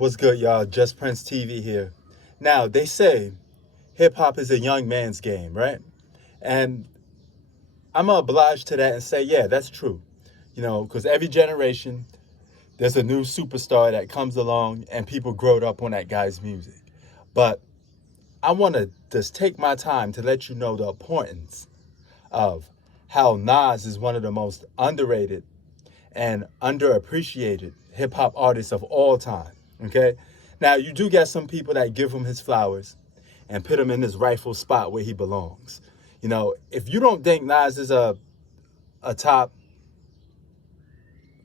What's good, y'all? Just Prince TV here. Now, they say hip hop is a young man's game, right? And I'm obliged to that and say, yeah, that's true. Because every generation, there's a new superstar that comes along and people growed up on that guy's music. But I want to just take my time to let you know the importance of how Nas is one of the most underrated and underappreciated hip hop artists of all time. Okay? Now, you do get some people that give him his flowers and put him in his rightful spot where he belongs. If you don't think Nas is a top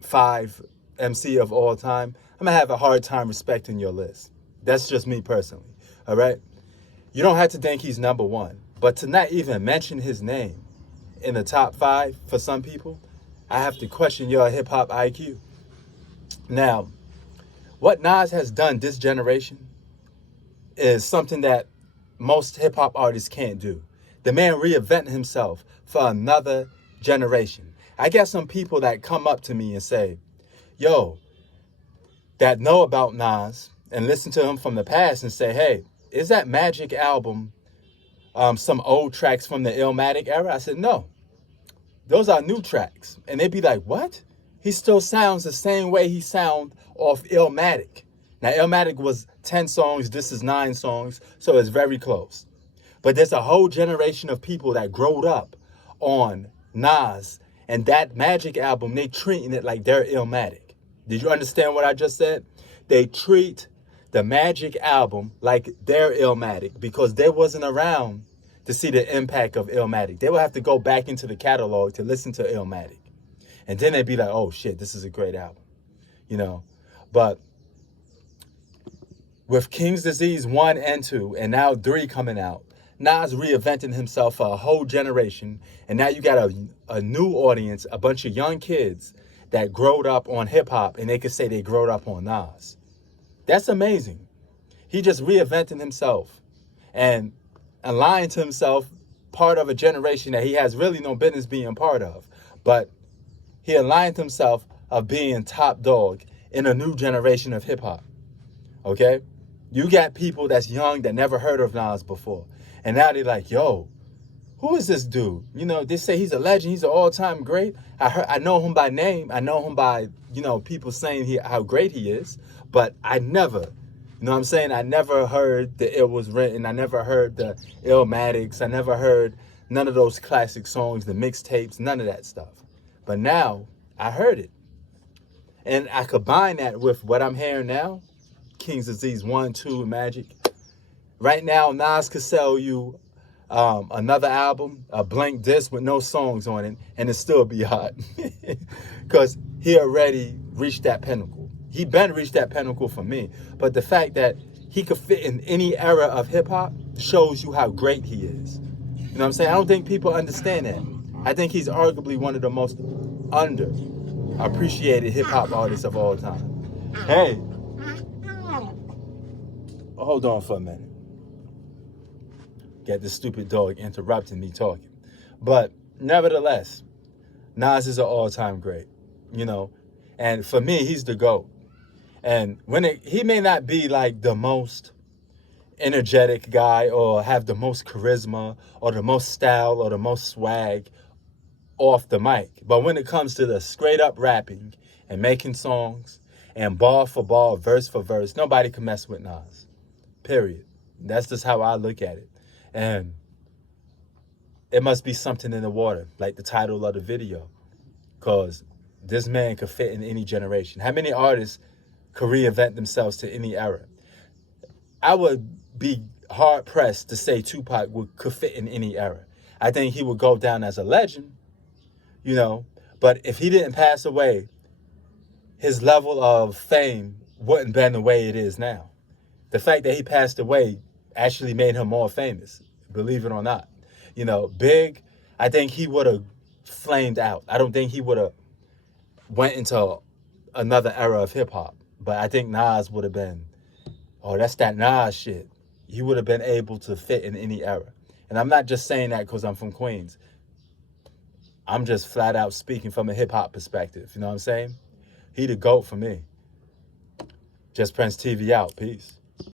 5 MC of all time, I'm going to have a hard time respecting your list. That's just me personally. All right? You don't have to think he's number 1. But to not even mention his name in the top 5 for some people, I have to question your hip hop IQ. Now, what Nas has done this generation is something that most hip hop artists can't do. The man reinvented himself for another generation. I get some people that come up to me and say, yo, that know about Nas and listen to him from the past and say, hey, is that Magic album some old tracks from the Illmatic era? I said, no, those are new tracks. And they'd be like, what? He still sounds the same way he sound off Illmatic. Now, Illmatic was 10 songs. This is 9 songs. So it's very close. But there's a whole generation of people that growed up on Nas and that Magic album. They treating it like they're Illmatic. Did you understand what I just said? They treat the Magic album like they're Illmatic because they wasn't around to see the impact of Illmatic. They would have to go back into the catalog to listen to Illmatic. And then they'd be like, oh shit, this is a great album. But with King's Disease 1 and 2 and now 3 coming out, Nas reinventing himself for a whole generation. And now you got a new audience, a bunch of young kids that growed up on hip hop and they could say they growed up on Nas. That's amazing. He just reinvented himself and aligned to himself part of a generation that he has really no business being part of. But he aligned himself of being top dog in a new generation of hip hop. Okay? You got people that's young that never heard of Nas before. And now they're like, yo, who is this dude? They say he's a legend. He's an all-time great. I know him by name. I know him by, people saying how great he is. But I never, I never heard the It Was Written. I never heard the Illmatics. I never heard none of those classic songs, the mixtapes, none of that stuff. But now I heard it. And I combine that with what I'm hearing now, King's Disease 1, 2, and Magic. Right now, Nas could sell you another album, a blank disc with no songs on it, and it still be hot. Because he already reached that pinnacle. He been reached that pinnacle for me. But the fact that he could fit in any era of hip-hop shows you how great he is. You know what I'm saying? I don't think people understand that. I think he's arguably one of the most underappreciated hip-hop artists of all time. Hey. Hold on for a minute. Got this stupid dog interrupting me talking. But nevertheless, Nas is an all-time great, And for me, he's the GOAT. And he may not be like the most energetic guy or have the most charisma or the most style or the most swag off the mic. But when it comes to the straight up rapping and making songs and bar for bar, verse for verse, nobody can mess with Nas. Period. That's just how I look at it. And it must be something in the water, like the title of the video, because this man could fit in any generation. How many artists could reinvent themselves to any era? I would be hard-pressed to say Tupac could fit in any era. I think he would go down as a legend, but if he didn't pass away, his level of fame wouldn't been the way it is now. The fact that he passed away actually made him more famous, believe it or not. Big, I think he would have flamed out. I don't think he would have went into another era of hip-hop. But I think Nas would have been, oh, that's that Nas shit. He would have been able to fit in any era. And I'm not just saying that because I'm from Queens. I'm just flat out speaking from a hip-hop perspective. You know what I'm saying? He the GOAT for me. Just Prince TV out. Peace.